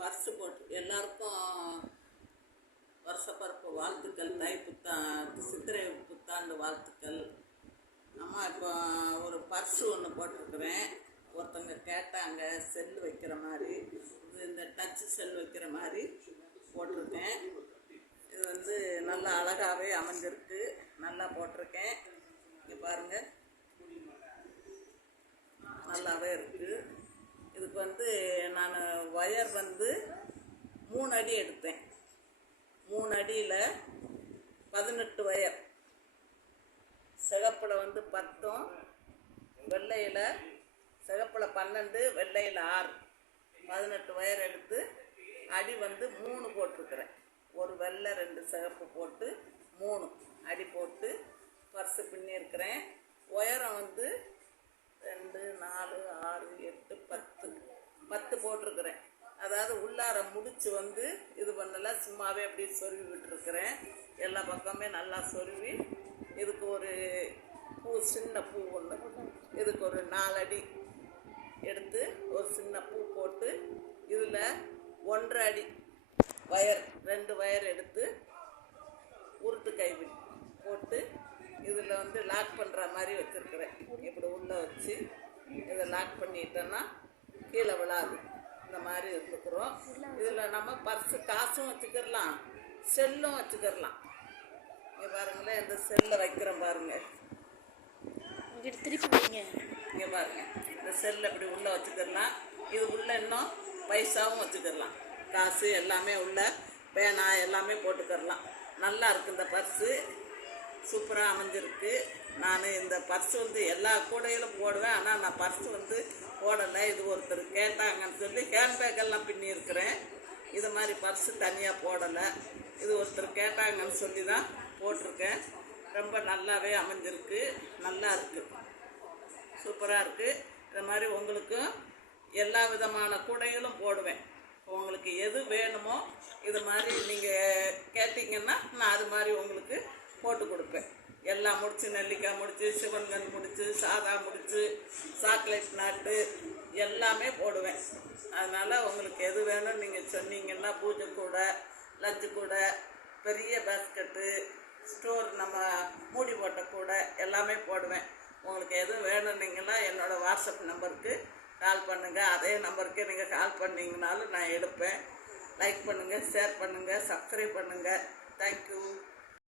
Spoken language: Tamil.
பர்ஸு போட்டு எல்லாருக்கும் வருஷப்பரப்பு வாழ்த்துக்கள், சித்திரை புத்தாண்டு வாழ்த்துக்கள். அம்மா இப்போ ஒரு பர்ஸு ஒன்று போட்டிருக்கிறேன். ஒருத்தங்க கேட்டாங்க செல் வைக்கிற மாதிரி, இந்த டச்சு செல் வைக்கிற மாதிரி போட்டிருக்கேன். இது நல்லா அழகாகவே அமைஞ்சிருக்கு, நல்லா போட்டிருக்கேன். இங்கே பாருங்கள், நல்லாவே இருக்குது. இதுக்கு நான் ஒயர் 3 அடி எடுத்தேன். 3 அடியில் 18 ஒயர், சிகப்பில் 10, வெள்ளையில் சிகப்பில் 12, வெள்ளையில் 6, 18 ஒயர் எடுத்து அடி 3 போட்டிருக்கிறேன். ஒரு வெள்ளை 2 சிகப்பு போட்டு 3 அடி போட்டு பர்ஸு பின்னியிருக்கிறேன். உயரம் 2, 4, 6, 8, 10 போட்டிருக்கிறேன். அதாவது உள்ளார முடிச்சு இது பண்ணலை, சும்மாவே அப்படி சொருவி விட்டுருக்கிறேன். எல்லா பக்கமே நல்லா சொருவி இதுக்கு ஒரு பூ, சின்ன பூ ஒன்று, இதுக்கு ஒரு 4 அடி எடுத்து ஒரு சின்ன பூ போட்டு இதில் 1.5 அடி ஒயர், 2 ஒயர் எடுத்து உருட்டு கைவிடி போட்டு இதில் லாக் பண்ணுற மாதிரி வச்சுருக்கிறேன். இப்படி உள்ளே வச்சு இதை லாக் பண்ணிட்டோன்னா கீழே விழாது. இந்த மாதிரி இருந்துக்கிறோம். இதில் நம்ம பர்ஸு காசும் வச்சுக்கிடலாம், செல்லும் வச்சுக்கிடலாம். இங்கே பாருங்களேன், இந்த செல்லை வைக்கிறோம் பாருங்கள், திருப்பி இங்கே பாருங்கள், இந்த செல்லை இப்படி உள்ளே வச்சுக்கிடலாம். இது உள்ளே இன்னும் பைசாவும் வச்சுக்கிடலாம், காசு எல்லாமே உள்ள, பேனா எல்லாமே போட்டுக்கிடலாம். நல்லா இருக்குது இந்த பர்ஸு, சூப்பராக அமைஞ்சிருக்கு. நான் இந்த பர்ஸு எல்லா கூடையிலும் போடுவேன். ஆனால் நான் பர்ஸு போடலை. இது ஒருத்தர் கேட்டாங்கன்னு சொல்லி ஹேண்ட்பேக்கெல்லாம் பின்னியிருக்கிறேன். இது மாதிரி பர்ஸு தனியாக போடலை. இது ஒருத்தர் கேட்டாங்கன்னு சொல்லி தான் போட்டிருக்கேன். ரொம்ப நல்லாவே அமைஞ்சிருக்கு, நல்லா இருக்குது, சூப்பராக இருக்குது. இது மாதிரி உங்களுக்கும் எல்லா விதமான கூடைகளும் போடுவேன். உங்களுக்கு எது வேணுமோ இது மாதிரி நீங்கள் கேட்டிங்கன்னா நான் அது மாதிரி உங்களுக்கு போட்டு கொடுப்பேன். எல்லாம் முடிச்சு, நெல்லிக்காய் முடிச்சு, சிவன்கன் முடிச்சு, சாதா முடிச்சு, சாக்லேட் நாட்டு எல்லாமே போடுவேன். அதனால் உங்களுக்கு எது வேணும்னு நீங்கள் சொன்னீங்கன்னா பூஜை கூடை, லஞ்சு கூடை, பெரிய பேஸ்கெட்டு, ஸ்டோர் நம்ம மூடி போட்ட கூடை எல்லாமே போடுவேன். உங்களுக்கு எது வேணும்னீங்கன்னா என்னோடய வாட்ஸ்அப் நம்பருக்கு கால் பண்ணுங்கள். அதே நம்பருக்கு நீங்கள் கால் பண்ணிங்கனாலும் நான் எடுப்பேன். லைக் பண்ணுங்கள், ஷேர் பண்ணுங்கள், சப்ஸ்கிரைப் பண்ணுங்கள். தேங்க்யூ.